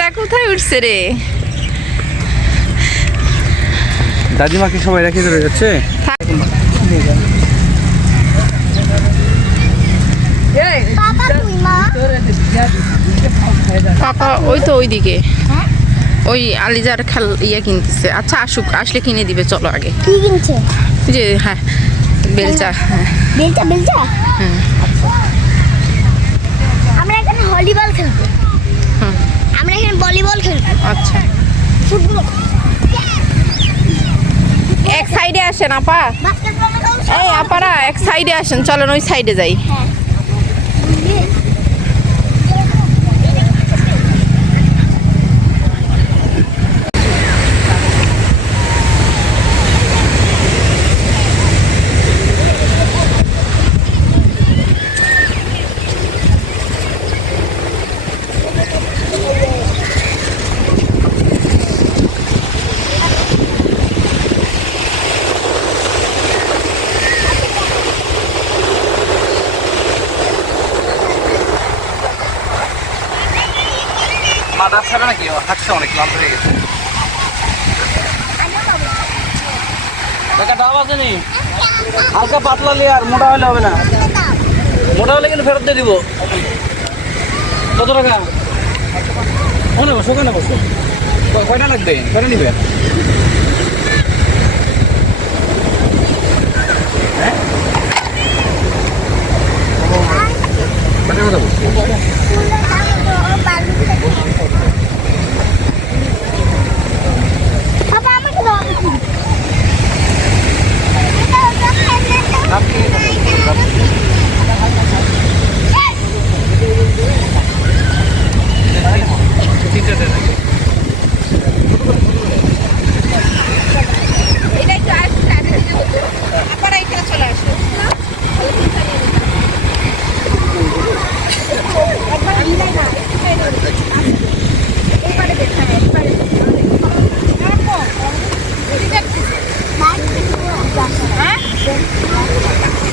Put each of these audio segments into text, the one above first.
এটা কোথায় উঠছে রে? দাদিমাকে সবাই রেখে চলে যাচ্ছে? পাপা ওই তো ওইদিকে। ওই আলিজার খেল ইয়ে কিনতেছে। আচ্ছা আসুক আসলে কিনে দিবে চলো আগে। কি কিনছে? যে হ্যাঁ বেলচা হ্যাঁ। বেলচা বেলচা? হুম। আমরা এখানে ভলিবল খেলব হুম। আমরা এখানে ভলিবল খেলব আচ্ছা ফুটবল এক আসেন আপা। এই আপারা এক সাইডে আসেন চলেন ওই সাইডে যাই। হ্যাঁ। ছাড়া নাকি? হাঁটছে অনেক ক্লান্ত হয়ে গেছে। দাম আছে নি? হালকা পাতলা লিয়ে আর মোটা হলে হবে না। মোটা হলে কিন্তু ফেরত দিয়ে দিব। কত টাকা? ওখানে বসো ওখানে বসো কয়টা লাগবে? কয়টা নিবে? হ্যাঁ? বালু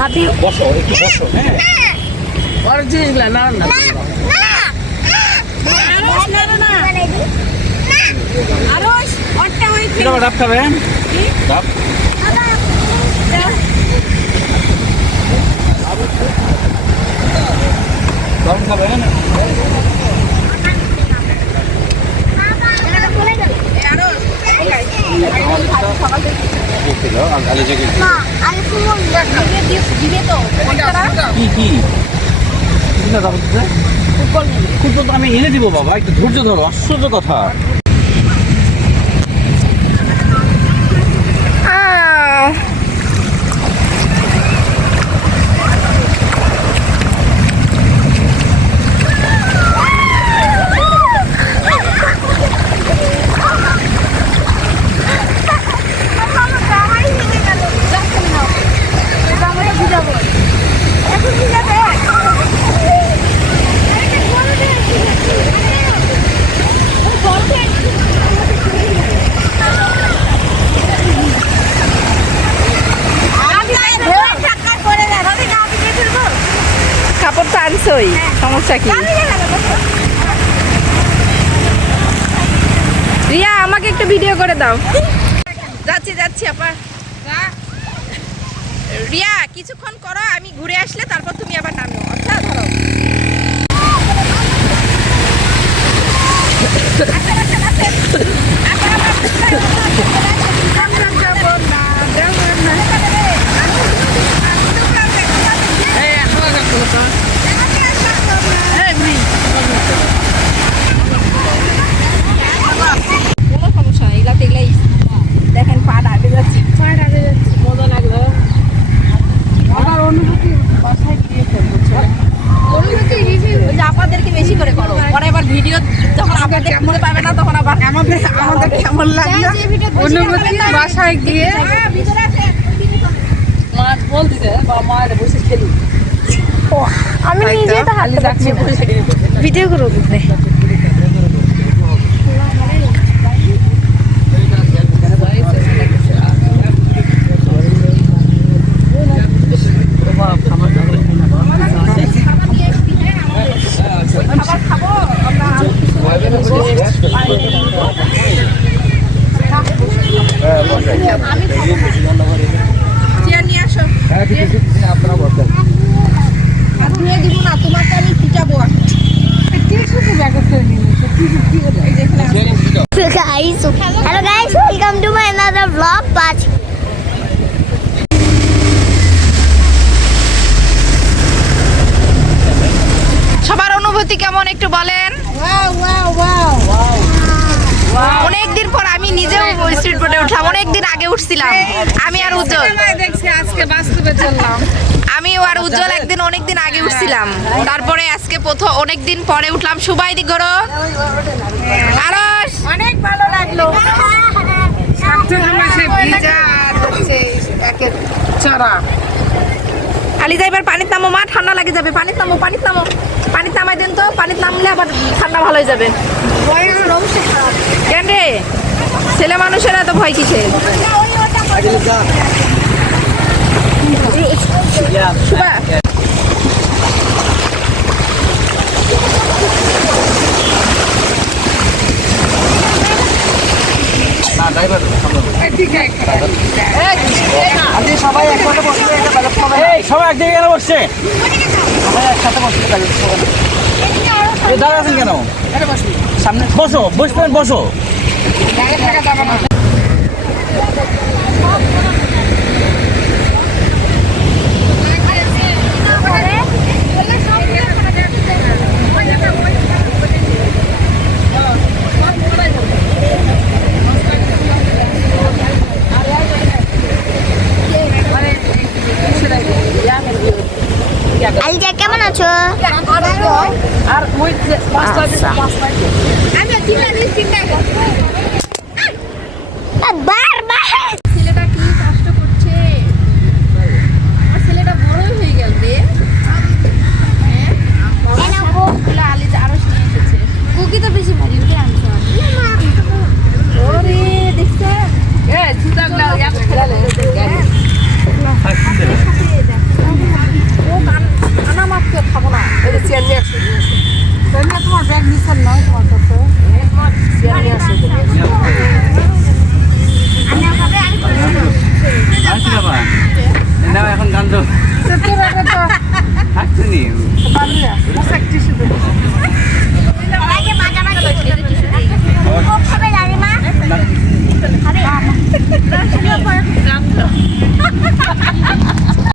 হাতি বসো একটু বসো হ্যাঁ। অনেক জিনিসগুলো না। না কীরকম ডাব খাবেন ডাব খাবেন যে কি কি কি না দাম দিতে তো আমি এনে দিব বাবা একটু ধৈর্য ধরো আশ্চর্য কথা। আহ, কি? রিয়া, আমাকে একটু ভিডিও করে দাও। যাচ্ছি যাচ্ছি, আপা। রিয়া, কিছুক্ষণ করো, আমি ঘুরে আসলে তারপর তুমি আবার নামো। আচ্ছা ধরো। কেমন বাসায় গিয়ে আমি নিজে তো হাতে যাচ্ছি ভিডিও করব চেয়ার নিয়ে দিব না তোমাকে আমি সবার অনুভূতি কেমন একটু বলেন? অনেকদিন পর আমি নিজেও স্ট্রিট বোর্ডে উঠলাম অনেকদিন আগে উঠছিলাম আমি আর উজ্জ্বল দেখছি আজকে বাস্তবে চললাম আমি আর উজ্জ্বল একদিন অনেকদিন আগে উঠছিলাম। তারপরে আজকে প্রথম অনেকদিন পরে উঠলাম। সুবাই দিক করো আরস অনেক ভালো লাগল। আলিজা এবার পানির নামো মা ঠান্ডা লাগে যাবে। পানির নামো পানির নামো। পানির নামাই দেন তো পানির নামলে আবার ঠান্ডা ভালো হয়ে যাবে। কেন রে? ছেলে মানুষের এত ভয় কিসে না ড্রাইভার আজকে সবাই একসাথে জায়গায় কেন বসছে একসাথে আছেন কেন সামনে বসো বসবেন বসো আলিজা কেমন আছো বারবার ছেলেটা কি কষ্ট করছে? আমার ছেলেটা বড়ই হয়ে গেল রে। হ্যাঁ? আরও কুকি তো বেশি ভারী উঠে আনছে ওরে দেখছে? এ জুতাগুলো এক ও কান খাব না। এই যে চেয়ার নিয়ে না তোমার ব্যাগ নিছেন নয় তোমার কাছে এখন গান তো থাকছেনি Gracias.